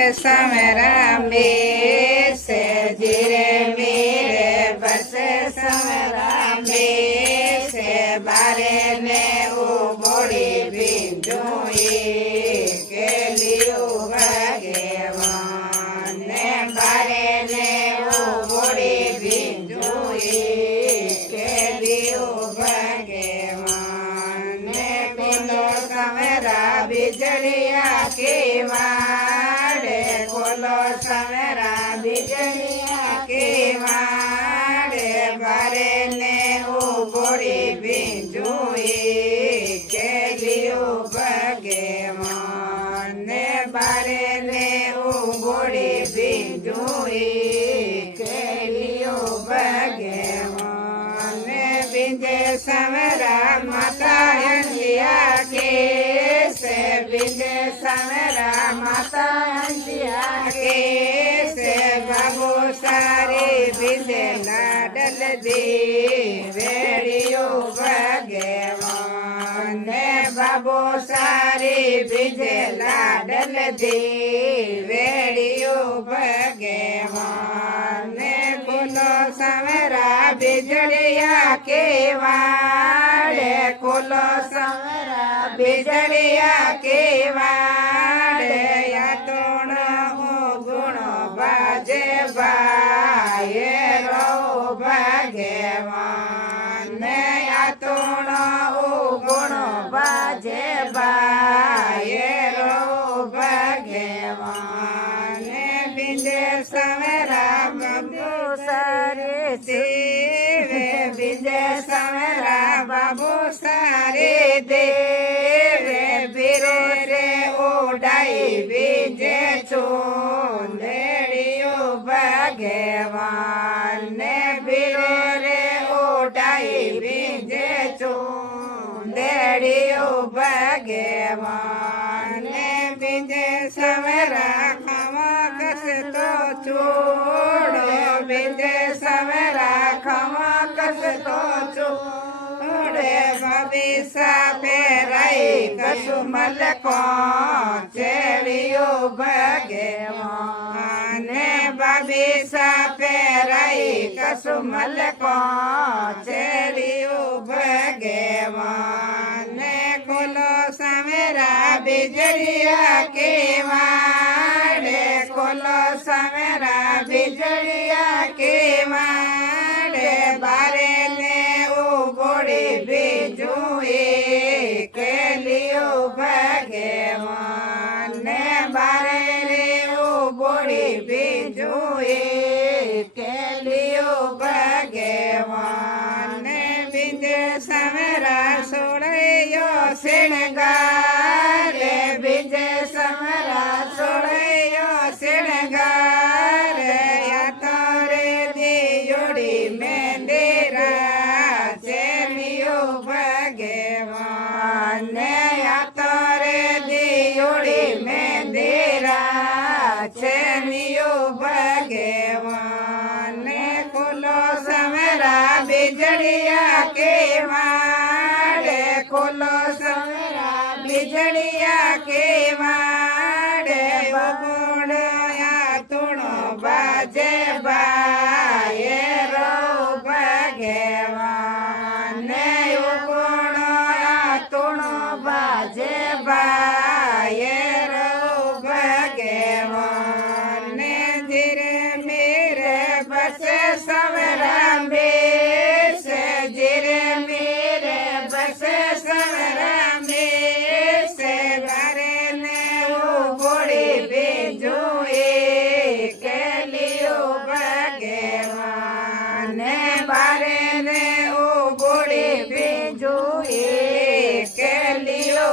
समरामे से जीरे मेरे बसे समरामे से बारे ने उबोड़ी बिंजुई के लियो भगवान ने बारे ने उबोड़ी बिंजुई के लियो भगवान ने बिनो समरा बिजलिया के समरा बिजलिया के मारे बारे ने उबोड़ी बिंजुई के लियो भगवान ने बारे ने उबोड़ी बिंजुई के लियो भगवान ने बिंजे समरा माता अंजिया के से बिंजे समरा माता अंजिया के से बाबू सारे बिंदे लाडल दी वेड़ियो भगवान ने बाबू सारे बिंदे लाडल दी वेड़ियो भगवान ने कुलो समरा बिजड़िया के वाड़े कुलो समरा बिजड़िया के वाड़े या तोड़ बाजे बाये रो भगवान या तोड़ गुण बाजे बाये रो भगवान बिंदे समरा बाबू सारे देवे बिंदे समरा बाबू सारे देवे बिरो रे उड़ाई बिजे चोंदे भगवान ने बिरो रे उड़ाई बिजे चूंदेड़ियो भगवान ने बिजे समरा खमा कस तो छोड़ो बिजे समरा खमा कस तो छोड़े भविष्य फेराई कसुमल को चेड़ियो भगवान बाबीसा पेराई कसुमल को चेड़ियो भगवान खोलो समरा बिजड़िया के वाड़े खोलो समरा बिजड़िया के वाड़े बारे ने उबोड़ी बिजुई के लियो भगवान बारे ने उबोड़ी बिजुई के लियो भगवान बिंदे समरा सोड़यो सिणगार बिंदे समरा सोड़यो सिणगार या तोरे दियोड़ी मेंदेरा चेलियो भगवान या तोरे दियोड़ी मेंदेरा चेलियो भगवान खोलो समरा बिजड़िया के वाड़े खोलो समरा बिजड़िया के वाड़े बबुड़ या तुणो बाजे बाये रो भगवान उगुण या तुणो बाजे बाये रो भगवान धीरे मेरे बसे समरामे से धीरे मेरे बसे समरामे से बारे ने उबोड़ी बिजुई के लियो भगवान बारे ने उबोड़ी बिजुई के लियो